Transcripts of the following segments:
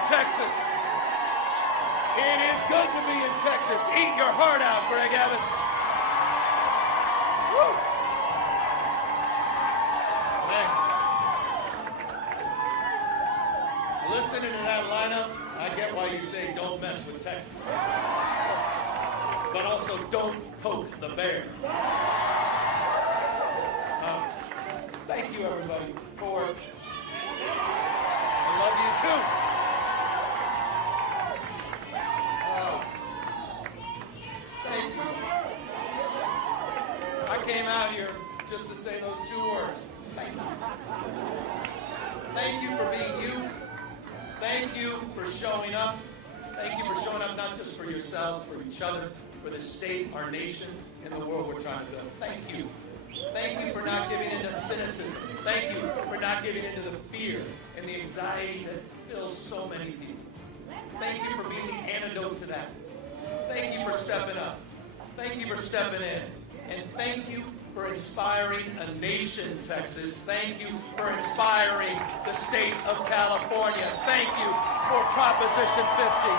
in Texas. It is good to be in Texas. Eat your heart out, Greg Abbott. Woo. Man. Listening to that lineup, I get why you say don't mess with Texas. But also don't poke the bear. Thank you, everybody, for it. I love you, too. Thank you. I came out here just to say those 2 words. Thank you. Thank you for being you. Thank you for showing up. Thank you for showing up not just for yourselves, for each other, for the state, our nation, and the world we're trying to build. Thank you. Thank you for not giving into cynicism. Thank you for not giving into the fear and the anxiety that fills so many people. Thank you for being the antidote to that. Thank you for stepping up. Thank you for stepping in. And thank you for inspiring a nation, Texas. Thank you for inspiring the state of California. Thank you for Proposition 50.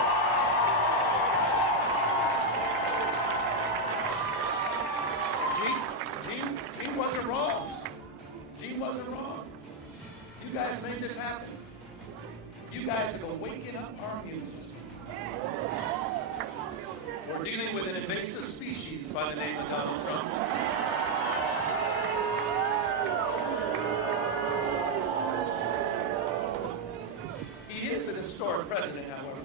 Gene wasn't wrong. Gene wasn't wrong. You guys made this happen. You guys are waking up our immune system. We're dealing with an invasive species by the name of Donald Trump. He is an historic president, however.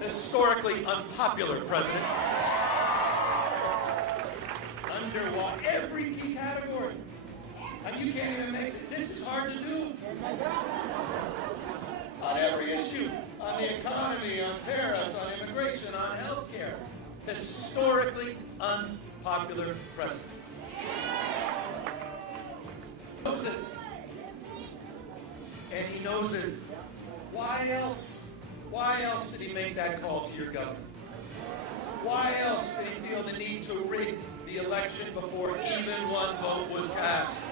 Historically unpopular president. Under every key category. And you can't even make it. This is hard to do. On every issue. On the economy, on tariffs, on immigration, on health care. Historically unpopular president. He knows it. And he knows it. Why else? Why else did he make that call to your governor? Why else did he feel the need to rig the election before even one vote was cast?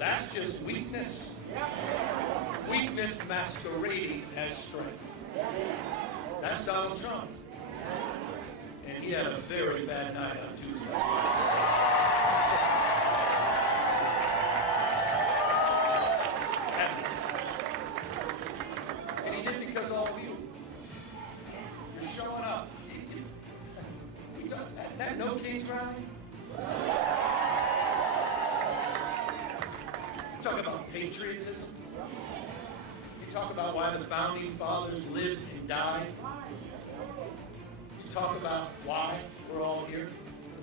That's just weakness. Weakness masquerading as strength. That's Donald Trump. And he had a very bad night on Tuesday. And he did because all of you. You're showing up. That No Kings rally? Talk about patriotism. You talk about why the founding fathers lived and died. You talk about why we're all here.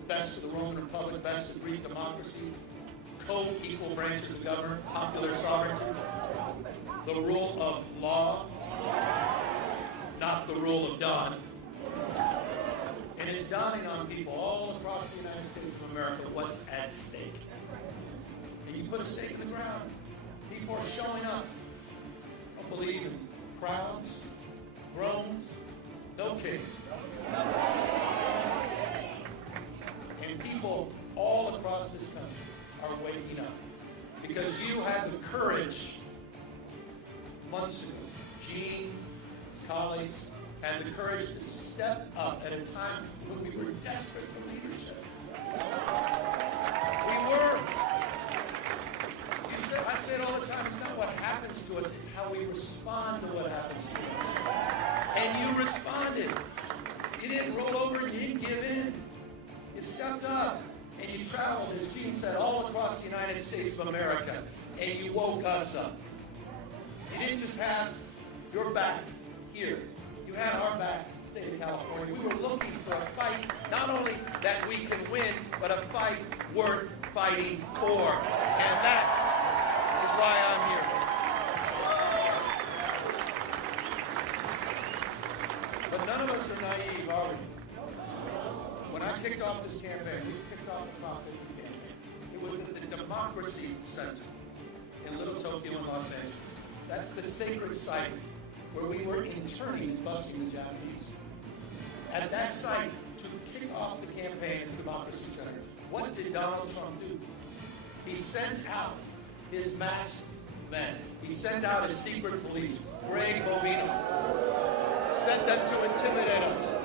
The best of the Roman Republic, best of Greek democracy, co-equal branches of government, popular sovereignty, the rule of law, not the rule of Don. And it's dawning on people all across the United States of America what's at stake. And you put a stake in the ground. People are showing up. Don't believe in crowns, thrones, no kings. And people all across this country are waking up. Because you had the courage months ago. Gene, his colleagues, had the courage to step up at a time when we were desperate for leadership. We were. I say it all the time, it's not what happens to us, it's how we respond to what happens to us. And you responded. You didn't roll over and you didn't give in. You stepped up and you traveled, as Gene said, all across the United States of America. And you woke us up. You didn't just have your back here. You had our back in the state of California. We were looking for a fight, not only that we can win, but a fight worth fighting for. And that is why I'm here. But none of us are naive, are we? When I kicked off this campaign, we kicked off the Prop 50 campaign. It was at the Democracy Center in Little Tokyo in Los Angeles. That's the sacred site where we were interning and busing the Japanese. At that site, to kick off the campaign at the Democracy Center, what did Donald Trump do? He sent out his masked men. He sent out his secret police, Greg Abbott, sent them to intimidate us.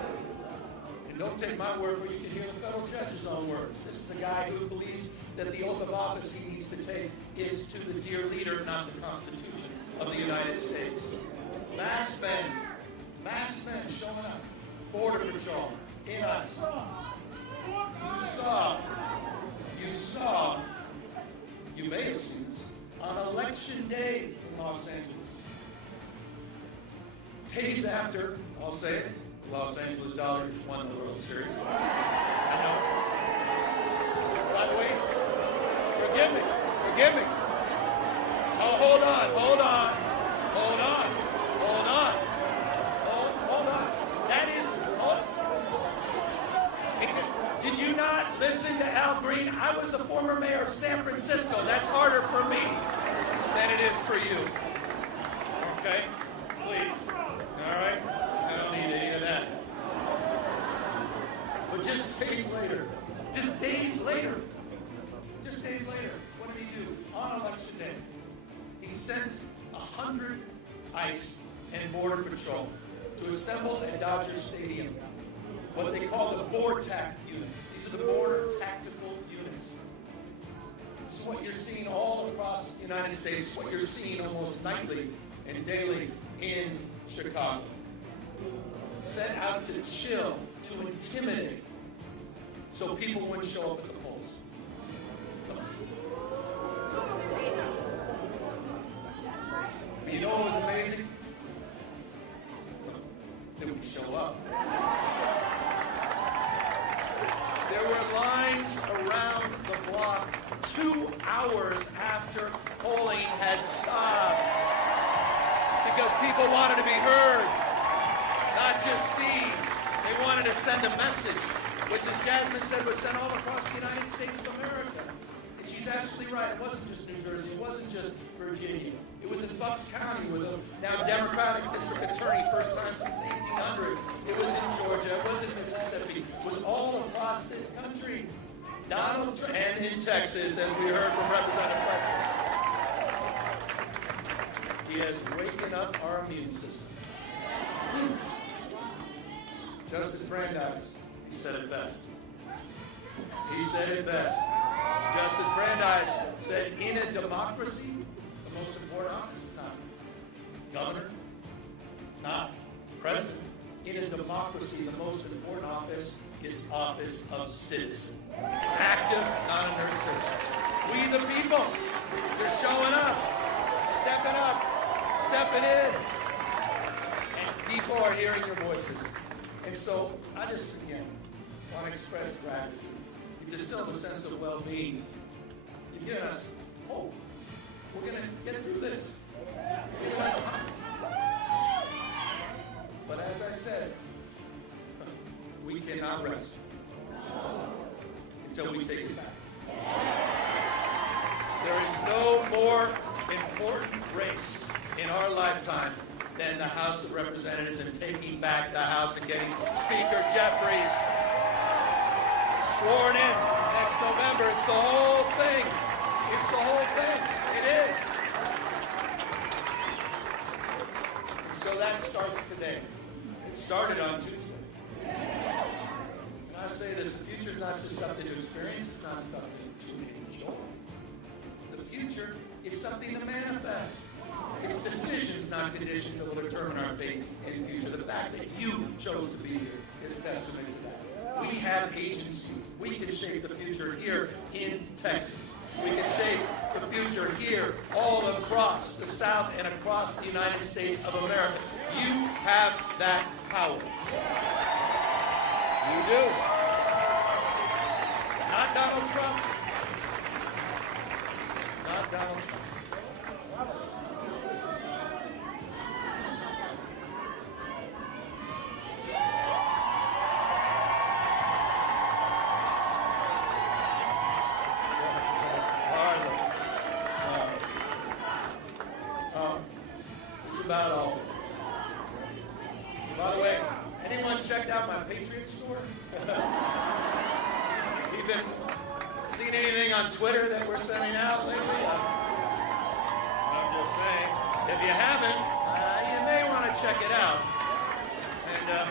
And don't take my word for it, you can hear the federal judge's own words. This is a guy who believes that the oath of office he needs to take is to the dear leader, not the Constitution of the United States. Masked men showing up. Border Patrol, in us. You may have seen this on Election Day in Los Angeles. Days after, I'll say it, the Los Angeles Dodgers won the World Series. I know. By the way, forgive me. Oh, hold on. That is, did you not listen to Al Green? I was the former mayor of San Francisco. That's harder for me than it is for you. Okay? Please. All right? I don't need any of that. But just days later, what did he do? On Election Day, he sent 100 ICE and Border Patrol to assemble at Dodger Stadium what they call the BORTAC units. These are the Border Tactical Units. This is what you're seeing all across the United States, what you're seeing almost nightly and daily in Chicago. Set out to chill, to intimidate, so people wouldn't show up at the polls. But you know what was amazing? They would show up. There were lines around the block 2 hours after polling had stopped because people wanted to be heard, not just seen. They wanted to send a message, which, as Jasmine said, was sent all across the United States of America. And she's absolutely right. It wasn't just New Jersey. It wasn't just Virginia. It was in Bucks County with a now Democratic district attorney, first time since the 1800s. It was in Georgia. It was in Mississippi. It was all across this country. Donald Trump, and in Texas, as we heard from Representative Trump. He has wakened up our immune system. Justice Brandeis, he said it best. Justice Brandeis said, in a democracy, the most important office is not governor, it's not president. In a democracy, the most important office is office of citizen. Active, non-inert citizen. We the people, you're showing up, stepping in. And people are hearing your voices. And so, I just, again, want to express gratitude. You distill a sense of well-being. You've given us hope. We're going to get through this. You've given us hope. But as I said, we cannot rest until we take it back. There is no more important race in our lifetime than the House of Representatives and taking back the House and getting Speaker Jeffries sworn in next November. It's the whole thing. It is. So that starts today. It started on Tuesday. And I say this, the future is not just something to experience, it's not something to enjoy. The future is something to manifest. It's decisions, not conditions, that will determine our fate and future. The fact that you chose to be here is testament to that. We have agency. We can shape the future here in Texas. We can shape the future here all across the South and across the United States of America. You have that power. You do. Not Donald Trump. Not Donald Trump. About all. By the way, anyone checked out my Patriot store? Even seen anything on Twitter that we're sending out lately? I'm Just saying. If you haven't, you may want to check it out. And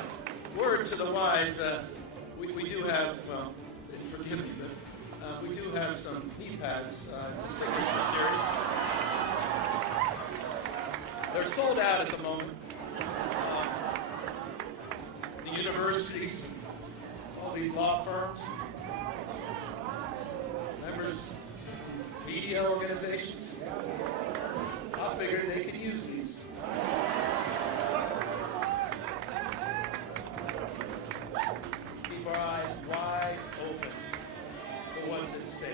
word to the wise, we do have, well, forgive me, but we do have some knee pads. It's a signature series. They're sold out at the moment. The universities, all these law firms, members, media organizations, I figured they could use these. Keep our eyes wide open for what's at stake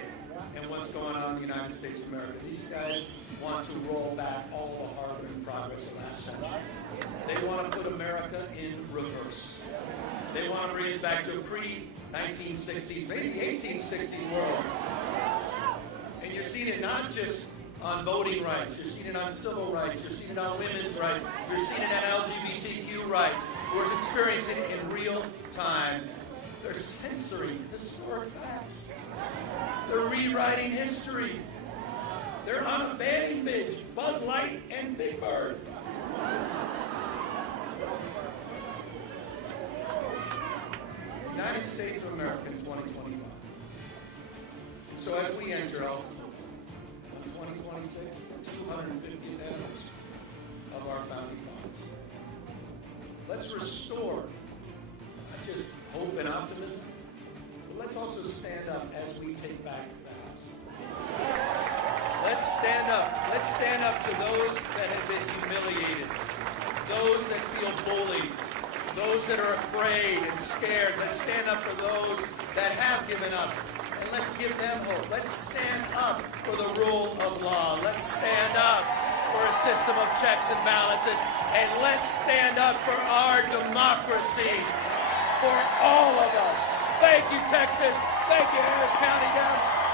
and what's going on in the United States of America. These guys want to roll back all the hard-earned progress of last century. They want to put America in reverse. They want to bring us back to a pre-1960s, maybe 1860s world. And you're seeing it not just on voting rights, you're seeing it on civil rights, you're seeing it on women's rights, you're seeing it on LGBTQ rights. We're experiencing it in real time. They're censoring historic facts. They're rewriting history. They're on a banning binge, Bud Light and Big Bird. United States of America in 2025. So as we enter out on 2026, the 250th anniversary of our founding fathers, let's restore not just hope and optimism, but let's also stand up as we take back the house. Let's stand up. Let's stand up to those that have been humiliated, those that feel bullied, those that are afraid and scared. Let's stand up for those that have given up. And let's give them hope. Let's stand up for the rule of law. Let's stand up for a system of checks and balances. And let's stand up for our democracy, for all of us. Thank you, Texas. Thank you, Harris County Dems.